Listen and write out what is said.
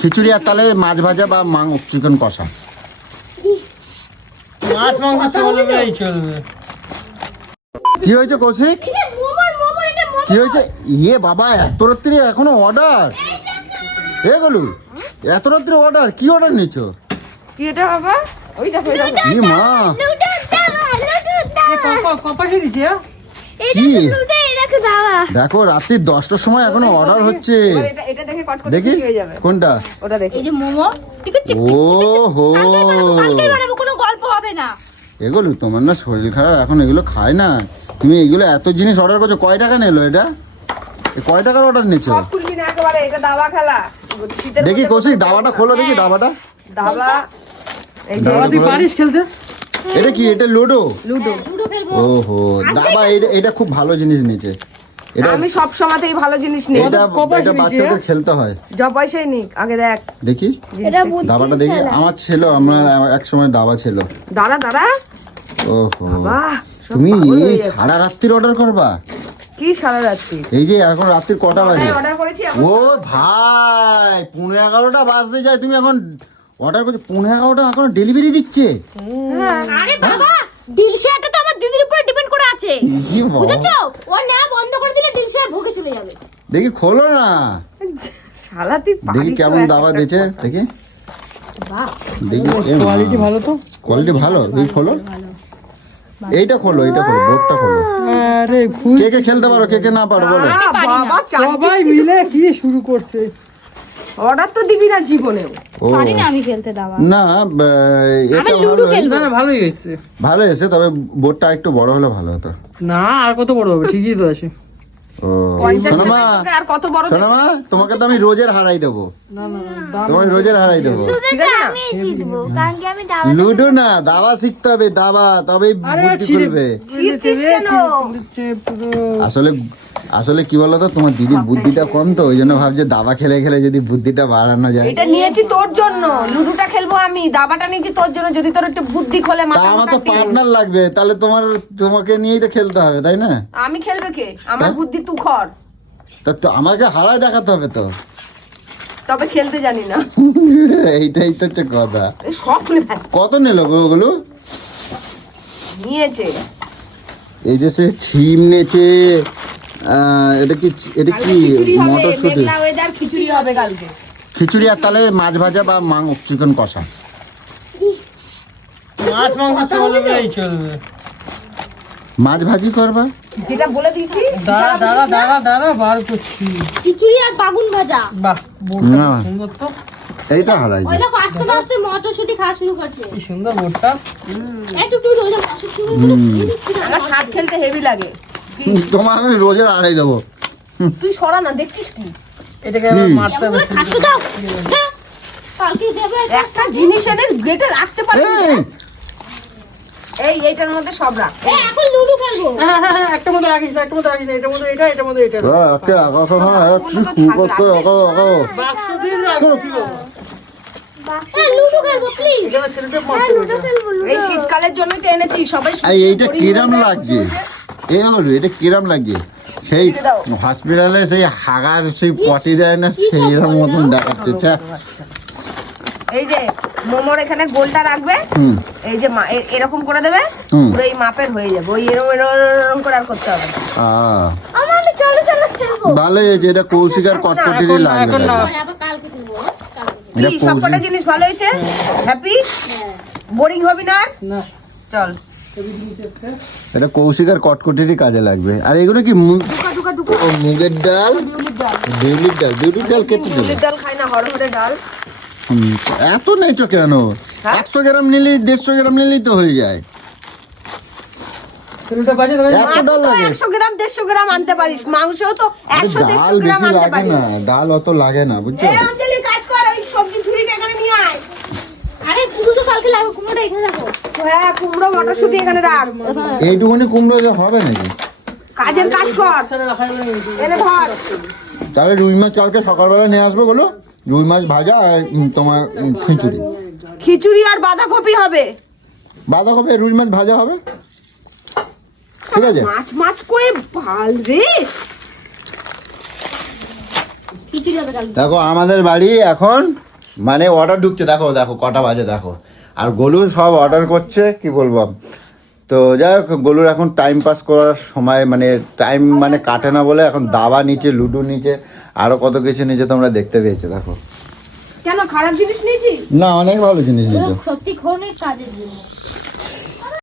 খিচুড়ি আর তাহলে মাছ ভাজা বা চিকেন কষা। মাছ মাংস চলবে চলবে। কি হয়েছে কৌশিক? কি হয়েছে? ইয়ে বাবা, এত রাত্রি এখনো অর্ডার? এ গলু, এত রাত্রি অর্ডার? কি অর্ডার নিচ্ছো? কি এটা বাবা? ওই দেখো কি মা, কি দেখো রাত্রি 10টার সময় এখনো অর্ডার হচ্ছে। এটা দেখে কট করে দেখি খুশি হয়ে যাবে। কোনটা? ওটা দেখি। এই যে মোমো, ঠিক আছে? ও হো, কালকে বানাবো, কোনো গল্প হবে না। এগুলো তোমার না শরীর খারাপ, এখন এগুলো খায় না। তুমি এগুলো এত জিনিস অর্ডার করছো, কয় টাকা নিলো এটা? কয় টাকার অর্ডার নিচ্ছো? সব খুলবি না একেবারে, এটা দাবা খেলা। শীতের দেখি মধ্যে কৌশিক দাবাটা খোলো, দেখি দাবাটা। দাবা। এই যে দাবাটা খোলো। পারিস খেলতে? এটা কি? এটা লুডো? লুডো। লুডো খেলবো। ওহো, দাবা এটা খুব ভালো জিনিস নিচে। এটা আমি সব সময়তেই ভালো জিনিস নেই। এটা বাচ্চাদের খেলতে হয়। যা পয়সাই নিক, আগে দেখ। দেখি এটা বুদ্ধি দাবাটা দেখি। আমার ছিল, আমার এক সময় দাবা ছিল। দাঁড়া দাঁড়া। ওহো, বাহ, সব তুমি পাগল হয়ে এই যাচ্ছে। সারা রাত্রির অর্ডার করবা? কি সারা রাত্রি? এই যে এখন রাত্রির কটা বাজে? অর্ডার করেছি ও ভাই, 11:30 বাজতে যায়, তুমি এখন অর্ডার করছো? 11:30 এখন ডেলিভারি দিচ্ছে? আরে বাবা, ডিল শেয়ারটা তো আমার দিদির উপরে ডিপেন্ড করে আছে। ই বাবা। বুঝেছো? ও না বন্ধ করে দিলে ডিল শেয়ার ভুগে চলে যাবে। দেখি খোলো না, শালা তুই দেখি পারিস কেমন তো দাবা একটা দিয়েছে। কথা। দেখি বাহ, দেখি। কোয়ালিটি ভালো তো? কোয়ালিটি ভালো। এই খোলো, এইটা খোলো, এইটা খোলো, বোর্ডটা খোলো। আরে কে কে খেলতে পারো, কে কে না পারো বলো? বাবা সবাই মিলে কি শুরু করছে? অর্ডার তো দিবি না জীবনেও। ও পারি না আমি খেলতে দাবা। না, এটা আমি লুডো ভালো, খেলবো। না না, ভালোই হয়েছে। ভালো এসে, তবে বোর্ডটা একটু বড় হলে ভালো হতো। না, আর কত বড় হবে? ঠিকই তো আছে। ও 50 সোনামা, টাকায় তোকে আর কত বড় দেখবি? সোনামা, তোমাকে তো আমি রোজের হারাই দেবো। না না না, দাম তোমাকে রোজের হারাই দেবো। ঠিক আছে না? আমি জিতবো, কারণ কি আমি দাবা। লুডো না, দাবা শিখতে হবে, দাবা, তবেই আরে বুদ্ধি ছিঁড়ে- খুলবে। ছিঁড়ছিস কেন? আসলে আসলে কি বলতো, তোমার দিদির বুদ্ধিটা কম, তো ওই জন্য ভাবছে দাবা খেলে খেলে যদি বুদ্ধিটা বাড়ানো যায়। এটা নিয়েছি তোর জন্য, লুডোটা খেলবো আমি, দাবাটা নিয়েছি তোর জন্য, যদি তোর একটু বুদ্ধি খোলে তা মাথা আমার তো মোটা পার্টনার লাগবে, তাহলে তোমাকে নিয়েই তো খেলতে হবে, তাই না? আমি খেলবে কে? আমার বুদ্ধি তুই খর, তা তো আমাকে হারায় দেখাতে হবে তো। তবে খেলতে জানি না। এইটাই তো হচ্ছে কথা। এই সব খুলে ফেল। কত নিল গো ওগুলো? নিয়েছে এই যে সে ছিম নেছে, এটা কি খিচুড়ি হবে, মটরশুঁটি? মেঘলা ওয়েদার, খিচুড়ি হবে কালকে। খিচুড়ি আর তাহলে মাছ ভাজা বা চিকেন কষা। মাছ মাংস চলবে চলবে। মাছ ভাজি করবা? যেটা বলে দিয়েছি দাঁড়া দাঁড়া দাঁড়া দাঁড়া, বার করছি। খিচুড়ি আর বাগুন ভাজা। বাহ, বোর্ডটা না। কি সুন্দর তো। এইটা হারাই ওই দেখো আস্তে আস্তে মটরশুঁটি খাওয়া শুরু করছে। কি সুন্দর বোর্ডটা। একটু একটু ওই যে মটরশুঁটি গুলো দিয়ে দিচ্ছি না। আমার শাক খেলতে হেভি লাগে। তোমার আমি রোজের হারাই দেবো। তুই সরা না, দেখছিস কি? এটাকে আবার মারতে হবে। এমন করে থাকতে দাও। যা। কালকে দেবে একটা জিনিস এনে গেটে রাখতে পারবি না? এই, এইটার মধ্যে সব রাখ। এই এখন লুডো খেলবো। হ্যাঁ হ্যাঁ হ্যাঁ, একটা মধ্যে রাখিস না, একটা মধ্যে রাখিস না, এটার মধ্যে এটা, এটার মধ্যে এটা। একটা আকাশ না, কি সুন্দর করে আকাশ। বাক্স দিয়ে রাখবো, কি বলো? এই লুডো খেলবো প্লিজ। এখানে সেলুটেপ মারতে হবে এটা। এই শীতকালের জন্য তো এনেছি, সবাই এইটা কিরাম লাগছে? এটা কিরাম লাগছে? সেই হসপিটালে সেই হাগার সেই পটি দেয় না, সেই মতন দেখাচ্ছে। ছ্যা। এই যে মোমোর এখানে গোলটা রাখবে, হুম। এই যে এরকম করে দেবে, হুম। পুরো এই মাপের হয়ে যাবে। ওই এরকম করে আর করতে হবে না। আমি চলো চলো খেলবো। ভালোই হয়েছে, এটা কৌশিক আর কটকটিরই লাগবে। এখন না। পরে আবার কালকে খেলবো। কালকে। এটা কি সবকটা কৌশিক, জিনিস ভালো হয়েছে? হ্যাপি? হ্যাঁ। বোরিং হবি না আর? না, চল। এটা কৌশিক আর কটকটিরই কাজে লাগবে। আর এগুলো কি টুকা টুকা ও, মুগের ডাল, বিউলির ডাল। বিউলির ডাল কেটে দেবে? মুসুরির ডাল খাই না, হরহরে ডাল। এত নেইছো কেন? হ্যাঁ? 100 গ্রাম নিলেই 150 গ্রাম নিলেই তো হয়ে যায়। সেলুটেপ আছে তো? এত মাছও ডাল তো লাগে? 100 গ্রাম 150 গ্রাম আনতে পারিস, মাংসও তো আরে 100-150 ডাল গ্রাম বেশি আনতে লাগে পারিস। না, ডাল অত লাগে না, বুঝছো? এই অঞ্জলি কাজ কর, ওই সবজি ঝুড়িটা এখানে নিয়ে আয়। আরে কুমড়ো তো কালকে লাগবে, কুমড়োটা এখানে রাখো। হ্যাঁ, কুমড়ো মটরশুঁটি এখানে রাখ। এইটুকুনি কুমড়ো যে হবে নাকি? কাজের কাজ কর, সেটা রাখা যাবে না। এনে ধর। তাহলে রুই মাছ কালকে সকালবেলা নিয়ে আসবো, বলো? রুই মাছ ভাজা আর তোমার খিচুড়ি। খিচুড়ি আর বাঁধাকপি হবে। বাঁধাকপি আর রুই মাছ ভাজা হবে, ঠিক আছে? মাছ মাছ করে ভাল রে। খিচুড়ি হবে কালকে। দেখো আমাদের বাড়ি এখন মানে অর্ডার ঢুকছে, দেখো দেখো কটা বাজে দেখো। আর গোলু সব অর্ডার করছে, কি বলবো। তো যাই হোক, গোলুর এখন টাইম পাস করার সময়, মানে টাইম মানে কাটে না বলে এখন দাবা নিচে, লুডো নিচে, আরো কত কিছু নিচে তোমরা দেখতে পেয়েছো। দেখো কেন খারাপ জিনিস নিয়েছি? না, অনেক ভালো জিনিস নিচে। সত্যি অনেক কাজের জিনিস।